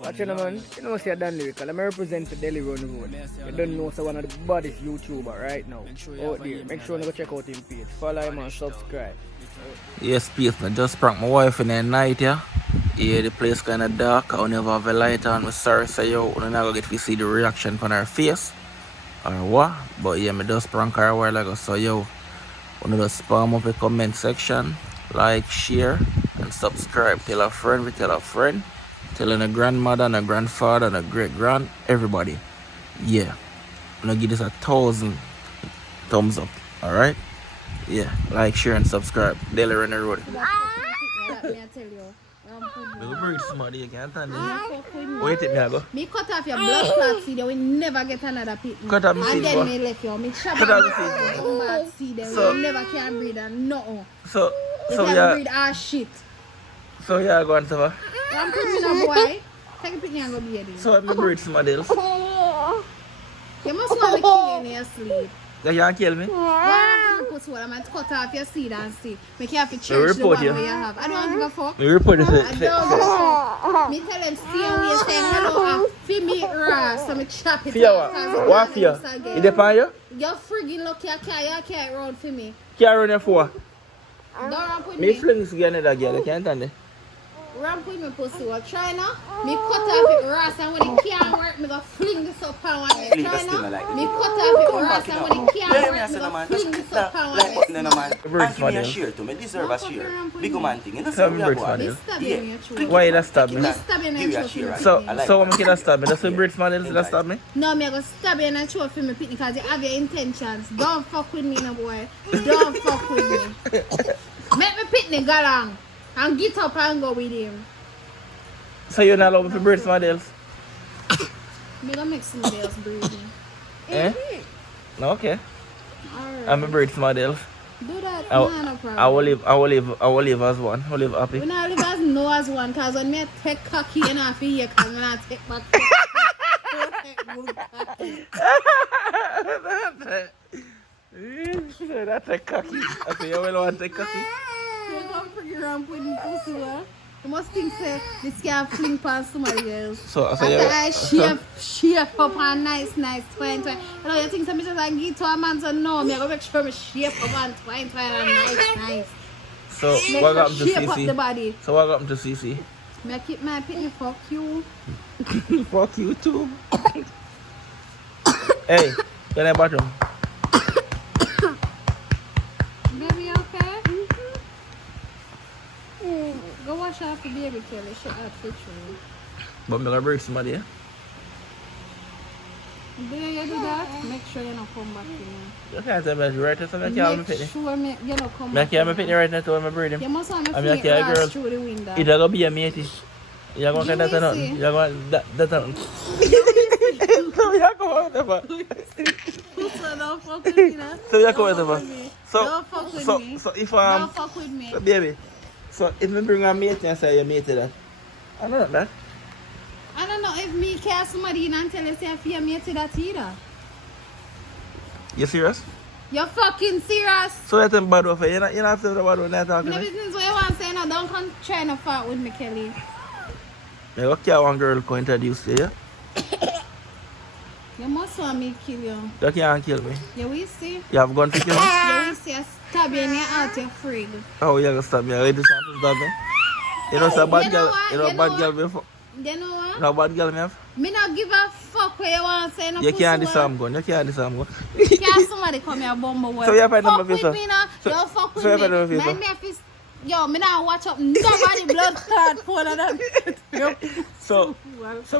Watch you man, you know see a Dan Lyrical. I'm represent for Delhi Run Road. You don't know so one of the baddest YouTuber right now out there. Make sure you go check out him page. Follow him and subscribe. Yes, Pete, I just pranked my wife in the night, yeah. Yeah, the place kinda dark. I never have a light on. I'm sorry, say yo, I'm not gonna get to see the reaction on her face. Or what? But yeah, I just prank her a while ago. So yo, wanna just spam up the comment section, like, share, and subscribe. Tell a friend, we tell a friend. Telling a grandmother and a grandfather and a great grand, everybody. Yeah. I'm gonna give this 1,000 thumbs up. Alright? Yeah. Like, share, and subscribe. Daily Run the Road. We'll bring somebody you can't tell me. Wait it me I go. Me cut off your blood clot seed, we never get another pit. Cut off me seed. And then me left you. Me chop cut off the seed. So we never can breed and no. So yeah. Breed our shit. So yeah, go on to I'm putting in a boy. Take a picture and go be ready. So I'm gonna breed somebody else. You must want to kill you in your sleep. You can't kill me? Why I'm going to cut off your seed and see. Make you have to change the one you have. I don't give a fuck. You report it. I don't give a fuck. Me tell them stay away, say hello and feed me raw. So me chop it. Fear what? What fear? It depend you? You're friggin' lucky you can't run for me. Can't run you for? Don't run with me. Me fling this again another girl, you can't stand it. Ramp with me pussy, what try now? Me cut off it rass and when it can't work, me go fling this up and one try now. Me cut off it rass and when it can't work, me go fling this up and one. No man, and give me a share to me, deserve a share. Big man thing, you know so me why you stab me? So when you stab me, that's the Brits models that stab me? No, me I go stab you and I show for me pit because you have your intentions. Don't fuck with me no boy. Don't fuck with me. Make me pit me galang. And get up and go with him. So you're not allowed to breed somebody else? Me gonna make somebody else breed me. Eh? No, okay. Alright. I'm a breed somebody else. Do that, no problem. I will live as one. I will live happy. We not live as no as one, cause when me take cocky and I feel cause when I take back That's a cocky. I say you will want to take cocky. You come for your ramp with me pussy, what? You must think say this can fling past somebody else. So after I shape up and nice, twine. You know, you think somebody just give to a man, so no, me I go make sure me shape up and twine and nice. So what happened to shape CC? Up the body. So what happened to CC? Me I keep my pitney, fuck you. Fuck you too. Hey, get that bathroom. Baby, okay? Go wash off the baby, Kelly. Shut up, picture. But I'm gonna break somebody, yeah? Do you do that? Make sure you don't come back here. You can't tell me right now, so I can't have me pitney. Make sure you don't come I back can't have me pitney right now, so I'm breed him. You must have me I'm like, yeah, girl. through the window. It's gonna be a matey. You're gonna get that or nothing. You're gonna that nothing. So you're going to So don't fuck with me, nah. So you're going to Don't fuck with me. So if Don't fuck with me. So baby, so if me bring a mate and say you mate that, I don't know that. I don't know if me care somebody in and tell you say I feel me to that either. You serious? You're fucking serious? So that's a bad offer. You're not saying the bad one you're talking No business what you want to say now. Don't come trying to fight with me, Kelly. Yeah, okay, one girl can introduce you, yeah? You must want me kill you. You can't kill me. You will see. You have gun to kill me? You will see I stab you in your heart, you're frig. Oh, you're gonna stab me. Are you trying to stab me? You know, it's a bad girl. You know, bad girl before. You know what? No bad girl me have? Me not give a fuck what you want to say. No you can't disarm gun. You can't disarm gun. Can't somebody come here bomb my So you have a number fuck with me now. Don't fuck with me. Mind me if it's... Yo, me not watch up nobody blood clot phone and that. So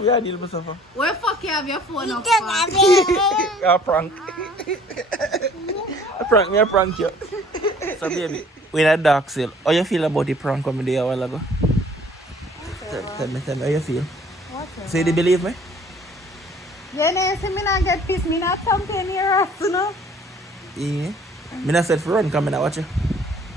we are dealing with something. Where fuck you have your phone up for? A prank. A prank, me a prank you. So baby, we in a dark sale. How you feel about the prank coming there a while ago? Tell me how you feel. So you believe me? Yeah, no, see me not get pissed. Me not thump in your ass, you know? Yeah. Me not said for run, come in and watch you.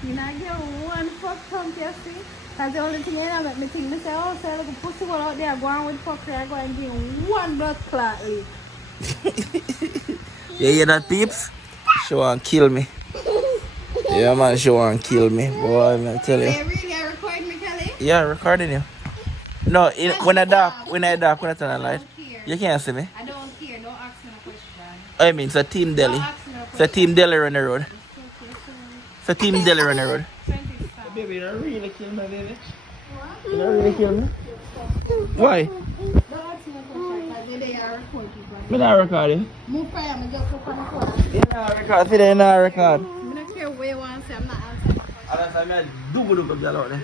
You not get one fuck thump, you see? Because the only thing you know make me think, me say, oh, say like a pussy one out there, go on with fucker, I go and give him one blood clot. You hear that, peeps? She want to kill me. Yeah, man, she want to kill me. Boy, I tell you. Are you really recording me, Kelly? Yeah, recording you. No, when I dark, when I turn on light, you can't see me. I don't care. Don't ask me no question. I mean, it's a Team Delhi. It's a Team Delhi on the road. It's a Team Delhi on the road. Baby, you don't really kill me, baby. You don't really kill me. Why? Don't ask me no question. They are recording. I'm not recording. Move fire, I'm just look on the corner. You're not recording. See, they're not recording. I don't care what you want to say. I'm not answering. I'm not doing the girl out there.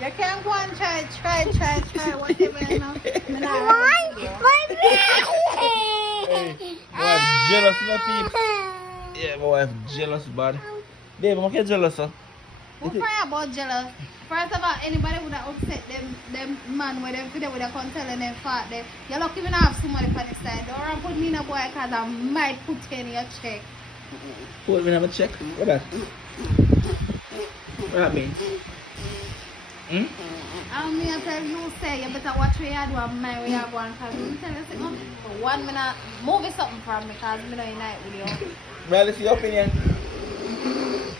You can go and try, whatever you know. My wife jealous of people. Yeah, my wife jealous bad. Babe, I'm not jealous, sir. Who fire about jealous? First of all, anybody would have upset them man with them video would have come telling them fat them. You're lucky when I have somebody on the side. Don't run put me in a boy because I might put you in your check. Put me in a check? What that? What that mean? I mean, I tell you, say you better watch where you do and mind where you go and because you tell us, for 1 minute, move something from me because I don't unite with you. Well, it's your opinion.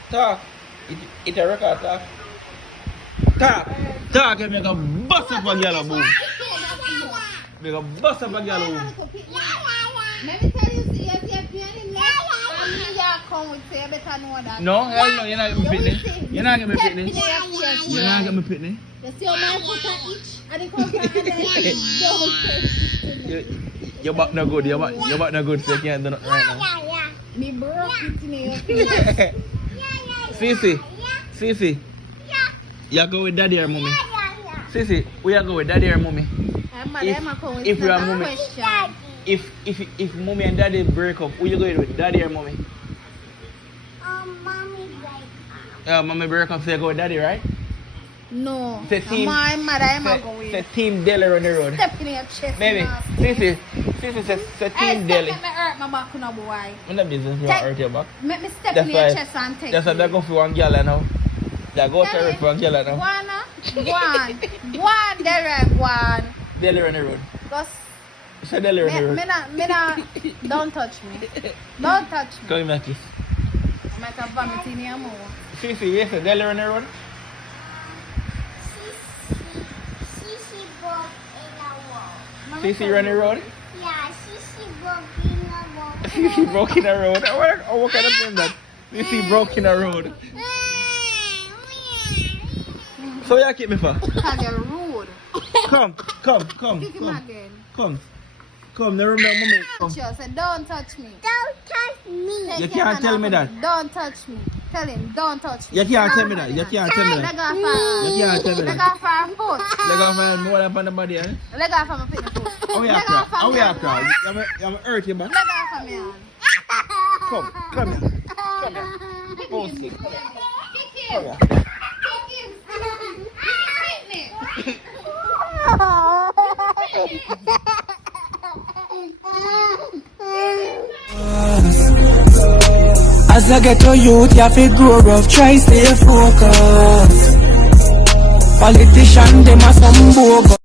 Talk. It's a record, talk. Talk, and make a bust up a yellow boom. Make a bust up a yellow boom. Let me tell you, see, if you're in there, come with you better know that. No, hell no, you're not getting me pitney. You're not getting me pitney. You're not getting me pitney. You see how my foot are itch? And it comes from the Your back no good, your back no good, so you can't do nothing right now. Me broke it in your face. Sisi. You go with daddy or mommy? Sisi, we are go with daddy or mommy? If you are mommy, if mommy and daddy break up, will you go with daddy or mommy? Mommy break up. Yeah, mommy break up, so you go with daddy, right? No. It's a team. My mother, I'm not going. It's a Team Delhi on the road. Step in your chest. Baby, Sisi, it's a Team Delhi. Let me hurt my back, no boy. I'm not business, you want to hurt your back. Let me step in your chest and take That's why they go for one girl now. They go for one girl now. One, Delhi, one. Delhi on the road. Because It's a Delhi on the road. don't touch me. Don't touch me. Come here, kiss. I might have vomit in your mouth. Sisi, yes, a Delhi on the road. Sissy broke in a wall. Sisi run the road. Yeah, Sissy broke in a wall. Sisi broke in the road. What kind of name that? Sisi broke in the road. So you keep me for? Because you're rude. Come. Kick him again. Come, never remember me. Come. Just say, don't touch me. Don't touch me. You can't tell me that. Don't touch me. Tell him, don't touch me. You can't tell me that. Leg off her. You can't tell me Leg that. off her foot. Leg off my more than on the body, eh? Leg off her foot. How we are cry? How we are cry? I'm hurt you, man. Leg off her me hand. Come here. Post it. Kick him. Come here. Kick him. Hit me. As I get to youth, you have to grow rough, try stay focused. Politician, them are some bogus.